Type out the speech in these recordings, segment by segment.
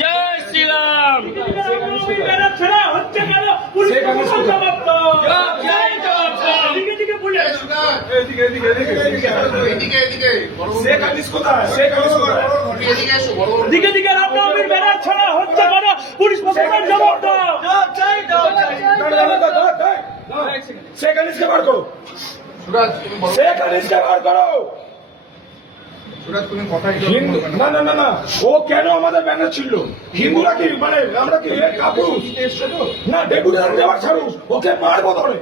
জয় শ্রীরাম। দিকে দিকে রামনবমীর ব্যানার ছাড়া হত্যা করা পুলিশ প্রশাসন জবাব দাও। শেখ হাসিনাকে বার করো, শেখ হাসিনাকে বার করো। না না না না, ও কেন আমাদের ব্যানার ছিল? হিন্দুরা কি মানে আমরা কি কাপুরুষ না? ডেপুটেশন দেওয়ার ছাড়ুক, ওকে মারবো ধরে,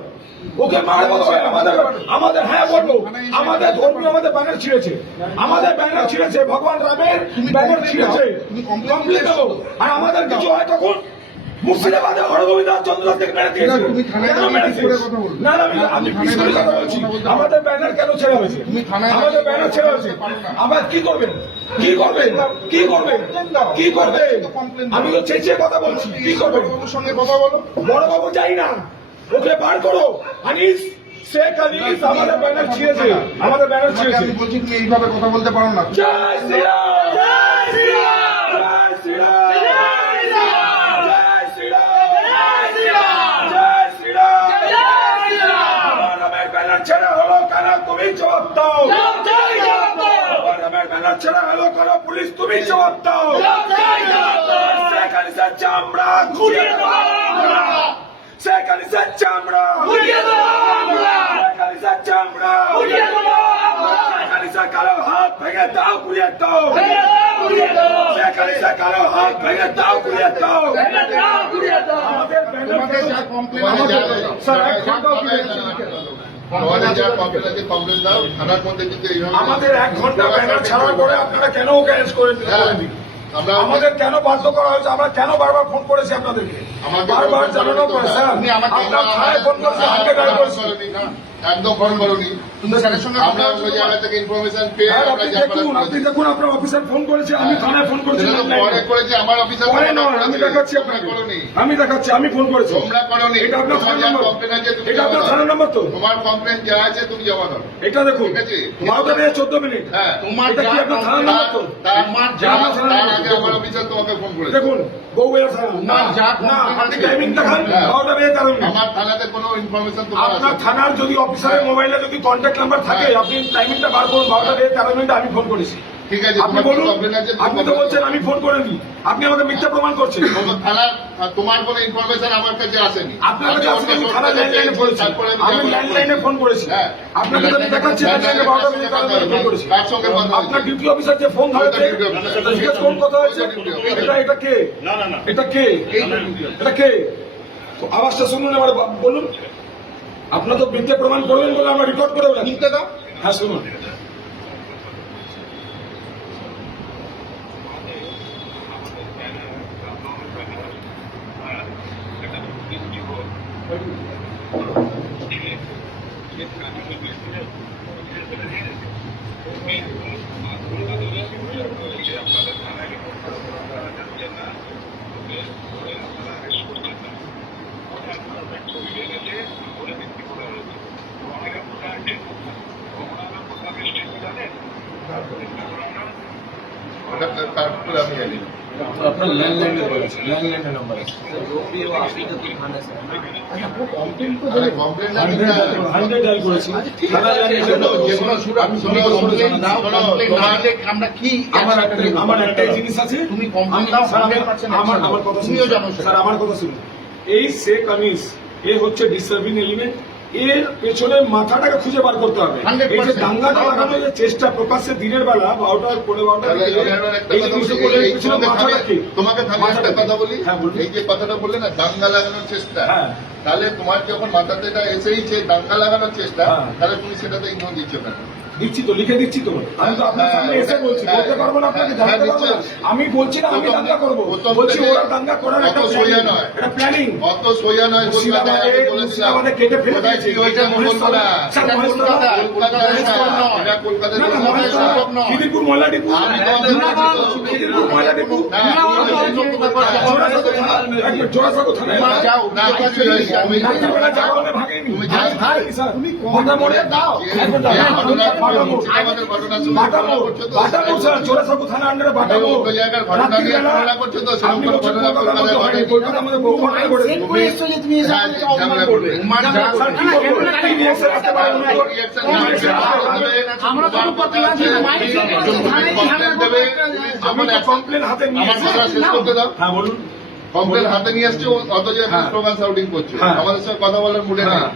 ওকে মারবো ধরে। আমাদের আমাদের হ্যাঁ বলবো, আমাদের ধর্মীয় আমাদের ব্যানার ছিঁড়েছে, আমাদের ব্যানার ছিঁড়েছে, ভগবান রামের ব্যানার ছিঁড়েছে, কমপ্লিট দেবো। আর আমাদের কিছু হয় তখন মুর্শিদাবাদে হরগোবিন্দ চন্দ্র থেকে মেরে দিয়েছে। কেন মেরেছে? না না, আমি পিছনে কথা বলছি। আমাদের ব্যানার কেন ছেড়ে হয়েছে? আমাদের ব্যানার ছেড়ে হয়েছে। আবার কি করবেন? কি করবেন? কি করবেন? কি করবেন? আমি তো চেঁচিয়ে কথা বলছি। কি করবেন? সঙ্গে কথা বলো। বড়বাবু যাই না, ওকে বার করো। আনিস, শেখ আনিস আমাদের ব্যানার ছিঁড়েছে, আমাদের ব্যানার ছিঁড়েছে। আমি বলছি তুমি এইভাবে কথা বলতে পারো না। জয় শ্রীরাম, জয় শ্রীরাম, জয় শ্রীরাম, ছেড়া হলো কেন? তুমি জবাব দাও। ব্যানার ছেড়া হলো কেন? পুলিশ তুমি জবাব দাও। শেখ হাসিনার চামড়া ঘুরিয়ে দেবো আমরা, শেখ হাসিনার চামড়া ঘুরিয়ে দেবো আমরা, শেখ হাসিনার চামড়া ঘুরিয়ে দেবো আমরা, শেখ হাসিনার কালো হাত ভেঙে দাও, ঘুরিয়ে দাও, শেখ হাসিনার কালো হাত ভেঙে দাও, ঘুরিয়ে দাও। আমাদের তোমাকে যা কমপ্লেন আছে স্যার এক ঘন্টা আমাদের 1 ঘন্টা ব্যানার ছাড়ার পরে আপনারা কেন ওকে অ্যারেস্ট করে দিন? আমাদের কেন বাধ্য করা হয়েছে? আমরা কেন বারবার ফোন করেছি আপনাদেরকে? বারবার জানানো করে স্যার, আপনার থানায় ফোন করেছি, হাতে গাড়ি করেছি। একদম ফোন করুনি, তুমি স্যারের সঙ্গে আমরা ওই জায়গা থেকে ইনফরমেশন পেয়ে আপনি দেখুন আপনার অফিসার ফোন করেছে, আমি থানায় ফোন করেছি। পরে করেছি আমার অফিসার, আমি দেখাচ্ছি আপনাকে, আমি দেখাচ্ছি, আমি ফোন করেছি। তোমরা করোনি, এটা আপনার থানার নম্বর, এটা আপনার থানার নম্বর তো? তোমার কমপ্লেন যা আছে তুমি জমা দাও। এটা দেখুন, 12টা বেজে 14 মিনিট। হ্যাঁ, তোমার কি আপনার থানার নম্বর তো? তার আগে আমার অফিসার তোমাকে ফোন করেছে। দেখুন বউয়ের থানা না, না আপনি টাইমিং দেখান, 12টা বেজে 13 মিনিট। আমার থানাতে কোনো ইনফরমেশন তোমার আপনার থানার যদি অফিসারের মোবাইলে যদি কন্ট্যাক্ট নাম্বার থাকে, আপনি টাইমিংটা বার করুন। 12টা বেজে 13 মিনিট আমি ফোন করেছি। ঠিক আছে, আপনি বলুন, আপনি তো বলছেন আমি ফোন করিনি, আপনি আমাকে মিথ্যা প্রমাণ করছেন। থানার তোমার কোনো ইনফরমেশন আমার কাছে আসেনি। আপনার কাছে আসলে আমি থানা ল্যান্ডলাইনে করেছি, আমি ল্যান্ডলাইনে ফোন করেছি। আপনাকে তো আমি দেখাচ্ছি ল্যান্ডলাইনে 12টা বেজে 13 মিনিট ফোন করেছি। আপনার ডিউটি অফিসার যে ফোন ধরেছে, জিজ্ঞেস কোন কথা হয়েছে, এটা কে? এটা কে? এটা কে? আওয়াজটা শুনুন, এবার বলুন। আপনার তো মিথ্যে প্রমাণ করবেন বলে আমরা রেকর্ড করে মিথ্যে দাও। হ্যাঁ শুনুন। তারপরে আমি জানি আপনার ল্যান্ডলাইনে করেছে, ল্যান্ডলাইনের নাম্বার আছে। কমপ্লেন 100 ডায়াল করেছি। আমরা কি আমার একটাই জিনিস আছে, তুমি কমপ্লেন দাও, আমার কথা শুনুন স্যার, আমার কথা শুনুন। এই শেখ আনিস এ হচ্ছে ডিস্টার্বিং এলিমেন্ট, এর পেছনে মাথাটাকে খুঁজে বার করতে হবে। এই যে দাঙ্গাটা লাগানোর যে চেষ্টা প্রকাশ্যে দিনের বেলা 12টা 12:15 মাথাটা কি? তোমাকে তাহলে একটা কথা বলি, হ্যাঁ বলুন। এই যে কথাটা বললে না দাঙ্গা লাগানোর চেষ্টা, হ্যাঁ। তাহলে তোমার যখন মাথাতে এটা এসেইছে দাঙ্গা লাগানোর চেষ্টা, হ্যাঁ। তাহলে তুমি সেটাতে ইগনোর দিচ্ছ কেন? দিচ্ছি তো, লিখে দিচ্ছি তো। আমি তো আপনার সামনে এসে বলছি, বলতে পারবো না আপনাকে, জানাতে পারবো না। আমি বলছি না আমি দাঙ্গা করবো, বলছি ওরা দাঙ্গা করার একটা প্ল্যানিং। অত সোজা নয়, মুর্শিদাবাদে কেটে ফেলে দিয়েছে। খিদিরপুর ময়লা ডিপু, খিদিরপুর ময়লা ডিপু, জোড়াসাঁকো থানায় ভাগেনি। তুমি কথা মনে দাও। আমাদের ঘটনা বাটামোড় স্যার জোড়াসাঁকো থানা আন্ডারে বাটামোড় অন্য জায়গার ঘটনা নিয়ে রাত্রিবেলা তুলনা করছো তো, সেরকম আপনি কোনো বলছেন ঘটনা কলকাতার মধ্যে হয়নি, কলকাতার মধ্যে বহু ঘটনা ঘটেছে। হ্যাঁ, ঝামেলা করবে। স্যার, কি করবো? কি reaction আসতে পারে ওনার উপর? আমরা তো প্রতিবাদ দেবে। আমি তো complain হাতে নিয়ে আমার এসেছি। কথা শেষ করতে দাও। হ্যাঁ, বলুন। কমপ্লেন হাতে নিয়ে আসছে, অথচ হ্যাঁ। স্লোগান শাউটিং করছে। হ্যাঁ। আমাদের সঙ্গে কথা বলার মুডে নেই। হ্যাঁ।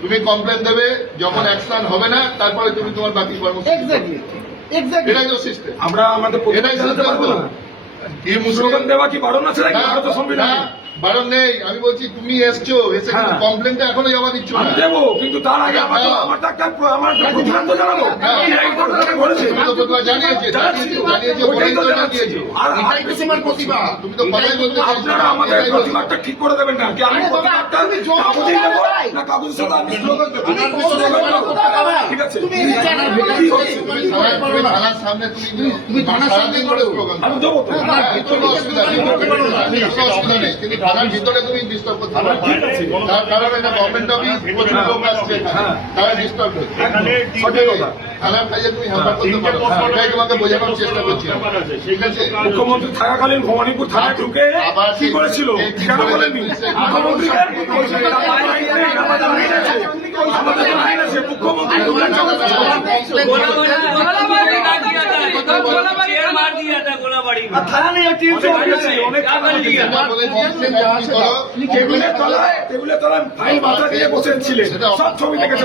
তুমি কমপ্লেন দেবে, যখন অ্যাকশন হবে না, তারপরে তুমি তোমার বাকি কর্মসূচি এটাই তো সিস্টেম। আমরা আমাদের প্রতিবাদ এটাই জানাতে পারবো না। এই স্লোগান দেওয়া কি বারণ আছে নাকি ভারতীয় সংবিধানে? বারণ নেই। আমি বলছি তুমি এসছো, এসে কিন্তু হ্যাঁ। কমপ্লেনটা এখনো জমা দিচ্ছ আমি না। দেবো, কিন্তু তার আগে আমার তো আমার তো একটা প্রতিবাদ তো জানাবো। হ্যাঁ। এই ঘটনাটা ঘটেছে। তুমি তো প্রতিবাদ জানিয়েছে, জানাচ্ছি। ওইটাই তো জানাচ্ছি। আর তোমার প্রতিবাদ। তুমি তো কথাই বলতে চাইছো। আপনারা আমাদের এটাই বলছি। প্রতিবাদটা ঠিক করে দেবেন না কি আমি প্রতিবাদটা কাগজেই দেবো না কাগজের সাথে আমি স্লোগান দেবো? ঠিক আছে, তুমি থানার সামনে তুমি সারাদিন ধরে স্লোগান দাও। আমি দেবো তো। হ্যাঁ, কোনো অসুবিধা নেই। কোনো অসুবিধা নেই। কিন্তু থানার ভিতরে তুমি ডিস্টার্ব করতে পারো। ঠিক আছে। তার কারণ এটা গভর্নমেন্ট অফিস, প্রচুর লোক আসছে। হ্যাঁ। তারা ডিস্টার্ব হচ্ছে। সঠিক কথা। থানার কাজে তুমি হ্যাম্পার করতে পারো। এটাই তোমাকে বোঝানোর চেষ্টা করছি। ঠিক আছে? মুখ্যমন্ত্রী থাকাকালীন ভবানীপুর থানায় ঢুকে আবার কি করেছিল কেন বলেননি? মুখ্যমন্ত্রীকে আমাদের আইন আছে, আমাদের তো আইন আছে, মুখ্যমন্ত্রী থানা নিয়ে টিউশন হয়েছে অনেক থানা দিয়েছে। টেবিলের তলায় ফাইল মাথা দিয়ে বসেছিলেন, সব ছবি দেখেছে।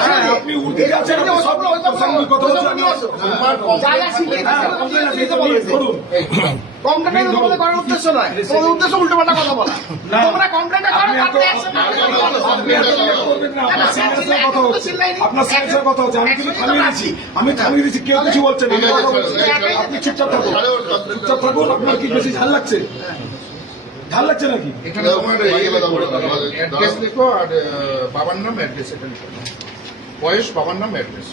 হ্যাঁ, আপনি উঠে যাচ্ছেন, আপনি সব প্রসঙ্গিক কথা হচ্ছে, আমি করুন। কমপ্লেন করার উদ্দেশ্য নয়, তোমার উদ্দেশ্য উল্টো পাল্টা কথা বলা। তোমরা কমপ্লেনটা করো, তারপরে action করবেন না, আপনার সিনিয়রের কথা হচ্ছে, আপনার সিনিয়রের কথা হচ্ছে, আমি কিন্তু থামিয়ে দিচ্ছি, কেউ কিছু বলছেন না, আপনি চুপচাপ থাকুন, চুপচাপ থাকুন। আপনার কি বেশি ঝাল লাগছে? ঝাল লাগছে নাকি? এখানে তোমার অ্যাড্রেস লিখো আর বাবার নাম অ্যাড্রেস এটা লিখো। বয়স, বাবার নাম অ্যাড্রেস।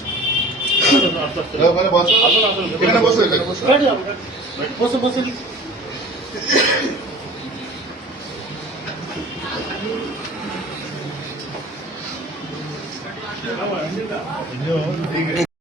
ওখানে বসো। এখানে বসো, এখানে বসো।